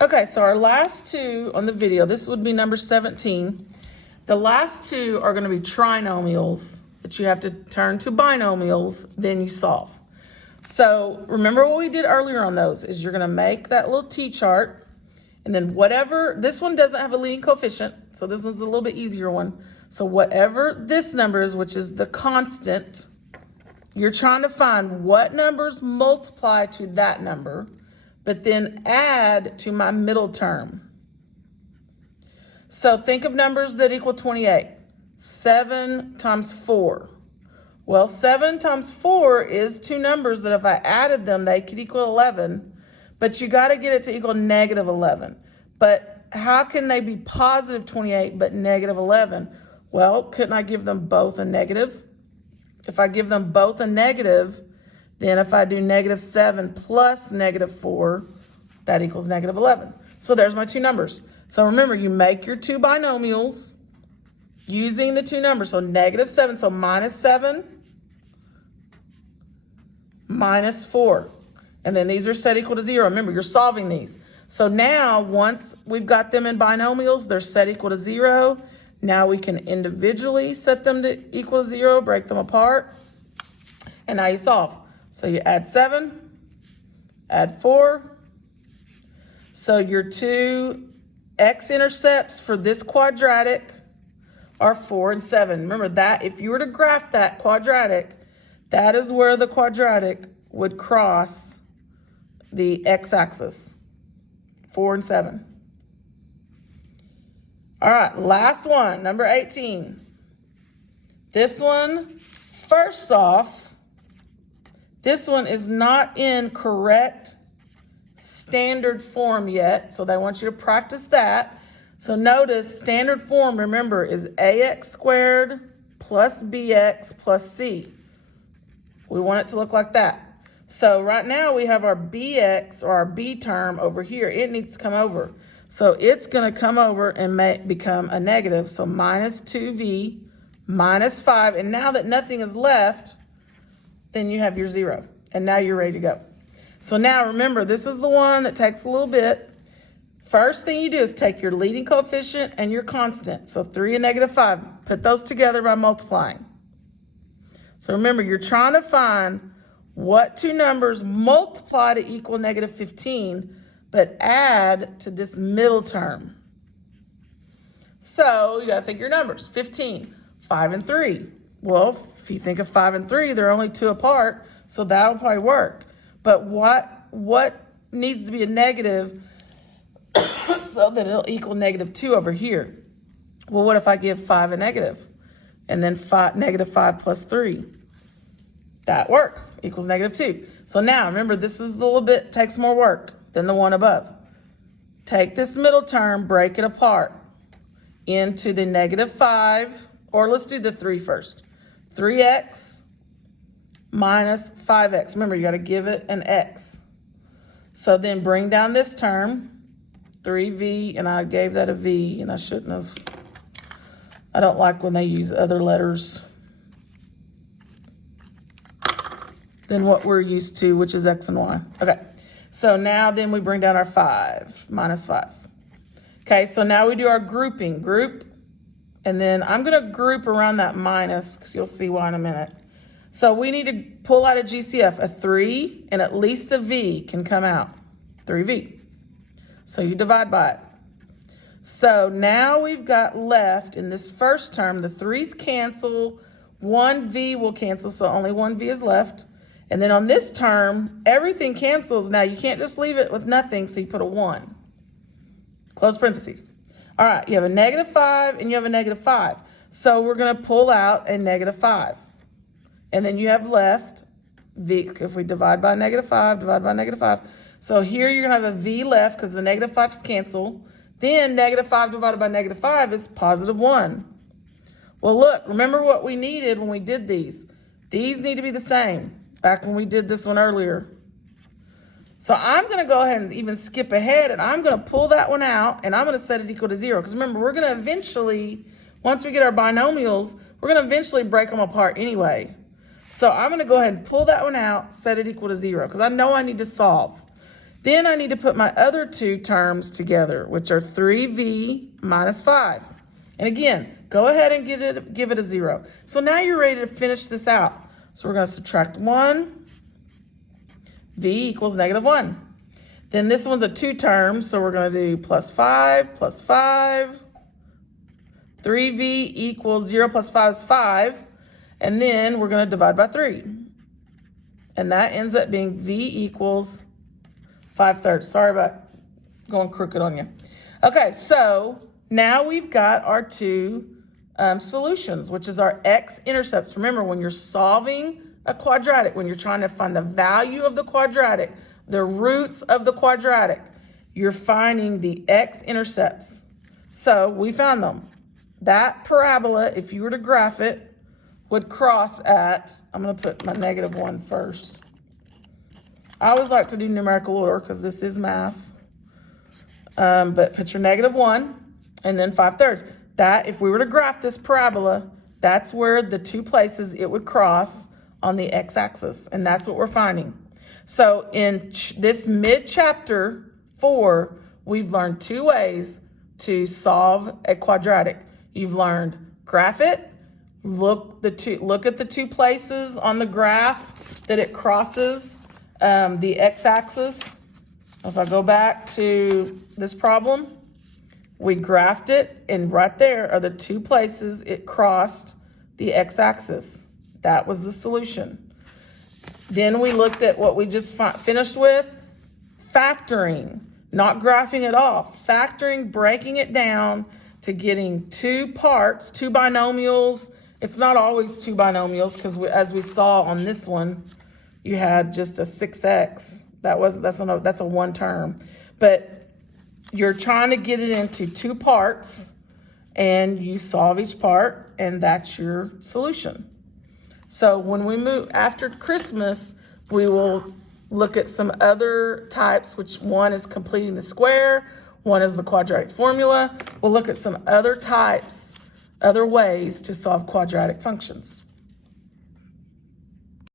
Okay, so our last two on the video, this would be number 17. The last two are going to be trinomials that you have to turn to binomials, then you solve. So remember what we did earlier on those is you're going to make that little T-chart, and then whatever, this one doesn't have a leading coefficient, so this one's a little bit easier one. So whatever this number is, which is the constant, you're trying to find what numbers multiply to that number, but then add to my middle term. So think of numbers that equal 28. 7 times 4. Well, 7 times 4 is two numbers that if I added them, they could equal 11, but you got to get it to equal negative 11. But how can they be positive 28 but negative 11? Well, couldn't I give them both a negative? If I give them both a negative, then if I do negative 7 plus negative 4, that equals negative 11. So there's my two numbers. So remember, you make your two binomials using the two numbers. So negative 7, so minus 7, minus 4. And then these are set equal to 0. Remember, you're solving these. So now, once we've got them in binomials, they're set equal to 0. Now we can individually set them to equal to 0, break them apart, and now you solve. So you add 7, add 4. So your two x-intercepts for this quadratic are 4 and 7. Remember that if you were to graph that quadratic, that is where the quadratic would cross the x-axis, 4 and 7. All right, last one, number 18. This one, first off, this one is not in correct standard form yet, so they want you to practice that. So notice standard form, remember, is ax squared plus bx plus c. We want it to look like that. So right now we have our bx, or our b term, over here. It needs to come over. So it's going to come over and become a negative. So minus 2v minus 5. And now that nothing is left, then you have your 0. And now you're ready to go. So now remember, this is the one that takes a little bit. First thing you do is take your leading coefficient and your constant. So 3 and negative 5. Put those together by multiplying. So remember, you're trying to find what two numbers multiply to equal negative 15, but add to this middle term. So you got to think your numbers. 15, 5 and 3. Well, if you think of 5 and 3, they're only 2 apart, so that'll probably work. But what needs to be a negative so that it'll equal negative 2 over here? Well, what if I give 5 a negative? And then negative 5 plus 3. That works, equals negative 2. So now, remember, this is a little bit, takes more work than the one above. Take this middle term, break it apart into the negative 5, or let's do the 3 first. 3x minus 5x. Remember, you got to give it an x. So then bring down this term, 3v, and I gave that a v, and I shouldn't have. I don't like when they use other letters than what we're used to, which is x and y. Okay, so now then we bring down our 5, minus 5. Okay, so now we do our grouping. Group, and then I'm going to group around that minus, because you'll see why in a minute. So we need to pull out a GCF. A 3 and at least a v can come out. 3v. So you divide by it. So now we've got left in this first term, the 3's cancel, 1v will cancel, so only 1v is left. And then on this term, everything cancels. Now you can't just leave it with nothing, so you put a 1. Close parentheses. All right, you have a negative 5 and you have a negative 5. So we're going to pull out a negative 5. And then you have left v, if we divide by negative 5, divide by negative 5. So here you're going to have a v left because the negative 5's cancel. Then negative 5 divided by negative 5 is positive 1. Well, look, remember what we needed when we did these. These need to be the same back when we did this one earlier. So I'm going to go ahead and even skip ahead, and I'm going to pull that one out, and I'm going to set it equal to 0. Because remember, we're going to eventually, once we get our binomials, we're going to eventually break them apart anyway. So I'm going to go ahead and pull that one out, set it equal to 0, because I know I need to solve. Then I need to put my other two terms together, which are 3v minus 5. And again, go ahead and give it a 0. So now you're ready to finish this out. So we're going to subtract 1. V equals negative 1. Then this one's a 2 term, so we're going to do plus 5, 3v equals 0 plus 5 is 5. And then we're going to divide by 3. And that ends up being v equals 5/3. Sorry about going crooked on you. Okay, so now we've got our two solutions, which is our x-intercepts. Remember, when you're solving a quadratic, when you're trying to find the value of the quadratic, the roots of the quadratic, you're finding the x-intercepts. So we found them. That parabola, if you were to graph it, would cross at, I'm going to put my negative 1 first. I always like to do numerical order because this is math. But put your negative 1 and then 5/3. That, if we were to graph this parabola, that's where the two places it would cross on the x-axis. And that's what we're finding. So in this mid-chapter 4, we've learned two ways to solve a quadratic. You've learned graph it, look at the two places on the graph that it crosses the x-axis. If I go back to this problem, we graphed it, and right there are the two places it crossed the x-axis. That was the solution. Then we looked at what we just finished with, factoring, not graphing it off, factoring, breaking it down to getting two parts, two binomials. It's not always two binomials because as we saw on this one, you had just a 6x. That's a one term. But you're trying to get it into two parts, and you solve each part, and that's your solution. So when we move after Christmas, we will look at some other types, which one is completing the square, one is the quadratic formula. We'll look at some other types, other ways to solve quadratic functions.